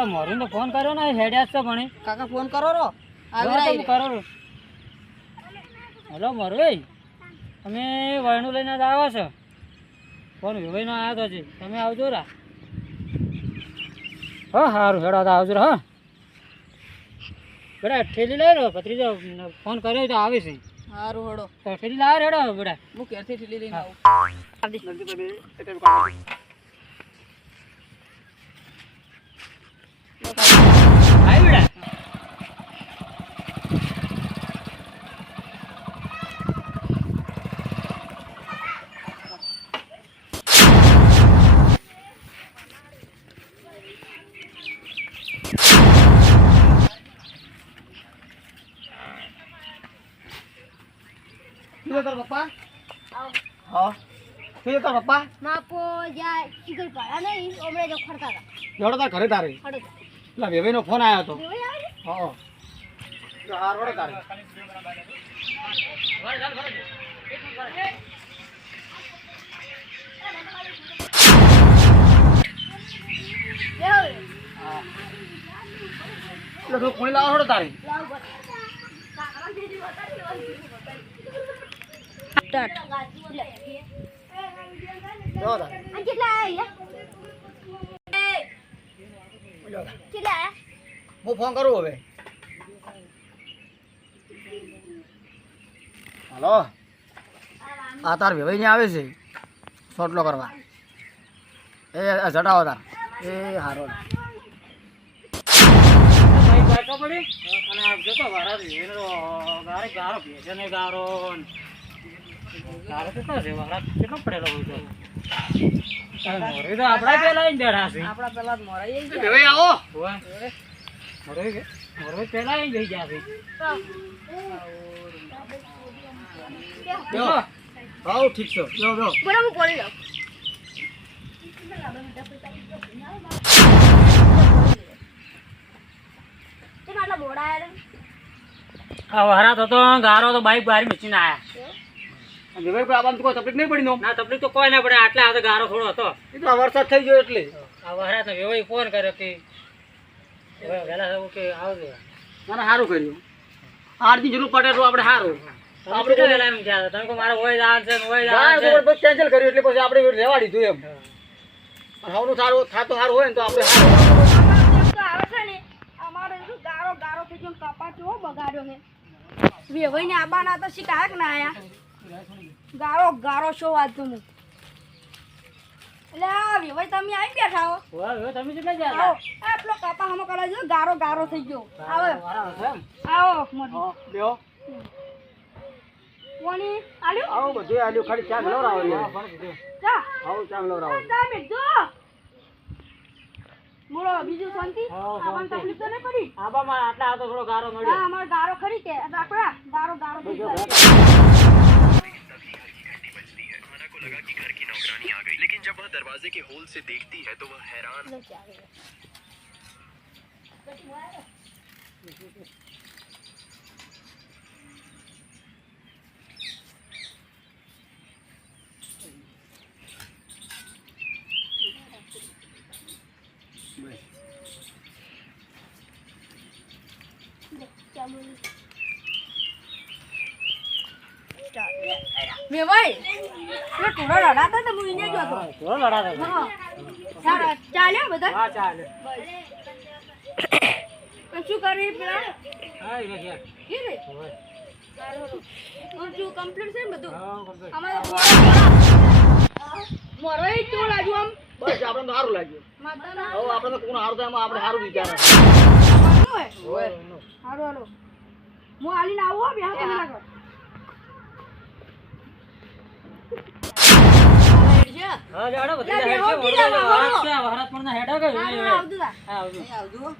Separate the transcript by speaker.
Speaker 1: એટલે મોરીને તો ફોન કર્યો ને હેડ્યા છે ભણી.
Speaker 2: કાકા ફોન કરો રો. આવી
Speaker 1: કરો હેલો મોરભાઈ તમે વરણું લઈને જ આવ્યા છો. ફોન વિભાઈનો આવ્યો તો છે. તમે આવજો રા. હા સારું હેડો તો આવજો રા, હા. બેટા ઠેલી લઈ લો. પત્રીજો ફોન કર્યો તો આવીશ છે.
Speaker 2: સારું હડો.
Speaker 1: ઠેલી લાવ રેડો બેટા.
Speaker 2: હું ક્યારથી ઠેલી લઈને આવું.
Speaker 1: આવી બેટા
Speaker 2: શું તાર પપ્પા? હા. શું તાર પપ્પા?
Speaker 3: માપો જ્યાં ચીકર પાડ્યા નહીં ઓમણે જો ખડતા હતા.
Speaker 2: જોડો તાર ઘરે તારે. પેલા વેવાઈ નો ફોન આવ્યો હતો? હા. હાર વડે તારે. એટલે કોણી લાવો તારે
Speaker 3: લાવ બસ. કાકા દીદી બતાડી દેવાની. આયા
Speaker 2: હું ફોન કરું હવે. હલો. આ તાર વેવાઈ ને આવે છે. સોટલો કરવા. એ જટાવો તાર. એ હારો.
Speaker 1: પડી અને આ જોતો ગારે ગારો ભેજે ને ગારો.
Speaker 2: ઠીક છે. જો જો.
Speaker 3: બોલો હું બોલી લઉં. કેમ આટલા મોડા આયા
Speaker 1: આ વારા તો તો ગારો તો બાઈક બારી મૂકીને આયા.
Speaker 2: વેવાઈ કોઈ આવામાં તો કોઈ તકલીફ નહીં પડી નો?
Speaker 1: ના તકલીફ તો કોઈ ના પડે. આટલા આ તો ગારો થોડો હતો.
Speaker 2: એ તો વરસાદ થઈ ગયો એટલે.
Speaker 1: આ વારા તો વેવાઈ ફોન કર્યો કે વહેલા થવું કે આવજો.
Speaker 2: મને સારું કર્યું. આરતી જરૂર પડે તો આપણે સારું
Speaker 1: આપણે કેટલા એમ ગયા હતા? તમે કહો મારે હોય જવાનું છે હોય જવાનું છે.
Speaker 2: કેન્સલ કર્યું એટલે પછી આપણે રહેવા દીધું એમ. હવનું સારું થાતું સારું હોય ને તો આપણે સારું
Speaker 3: આવે છે ને અમારે શું ગારો ગારો થઈ ગયો કપા કેવો બગાડ્યો આબાના તો શિકાયત ના આયા. ગારો ગારો શો વાત તું એટલે આ વેવાઈ તમે આવી બેઠા હો.
Speaker 1: તમે કેટલા હતા?
Speaker 3: આ પેલો કપા હમો કરા જો ગારો ગારો થઈ ગયો. આવો? આવો મોટી.
Speaker 2: લ્યો.
Speaker 3: કોની? આલ્યો?
Speaker 2: આવો બધું આલ્યો ખાલી ચા
Speaker 1: લો રાવ.
Speaker 3: જા
Speaker 2: આવો ચા ખવડાવો.
Speaker 3: જા બેઠો બોલો બીજું શાંતિ? આપણને તકલીફ તો નહીં પડી?
Speaker 1: આબામાં આટલા આતો થોડો ગારો
Speaker 3: હા અમાર ગારો ખરી કે. રાખડા ગારો ગારો થઈ ગયો.
Speaker 4: होल से देखती है तो वह हैरान क्या बोलूँ?
Speaker 3: વેવાઈ એ ટુડો રડાતા તો હું એને જ
Speaker 1: હા, થોડો લડાતો.
Speaker 3: હા. ચાલો ચાલ્યો બધા?
Speaker 1: હા, ચાલે.
Speaker 3: શું કરી પેલા?
Speaker 1: હા, એ રહ્યા.
Speaker 3: એ રે? શું કમ્પ્લીટ છે ને બધું?
Speaker 1: હા, complete.
Speaker 3: અમારે મોરો એ કેવું લાગ્યું આમ.
Speaker 2: બસ આપણે તો સારું લાગ્યું.
Speaker 3: માતાના?
Speaker 2: હવે આપણે તો કોણ સારું થાય એમાં આપણે સારું વિચારે.
Speaker 3: સારું હોય? હારું હાલો હું આલીને આવું હો, બે હાથ લાગો
Speaker 1: હા, જાડો, બધી
Speaker 3: લે,
Speaker 1: હેડ છે, વાળા પણ ના કે? હા, આવજો.
Speaker 2: આવજો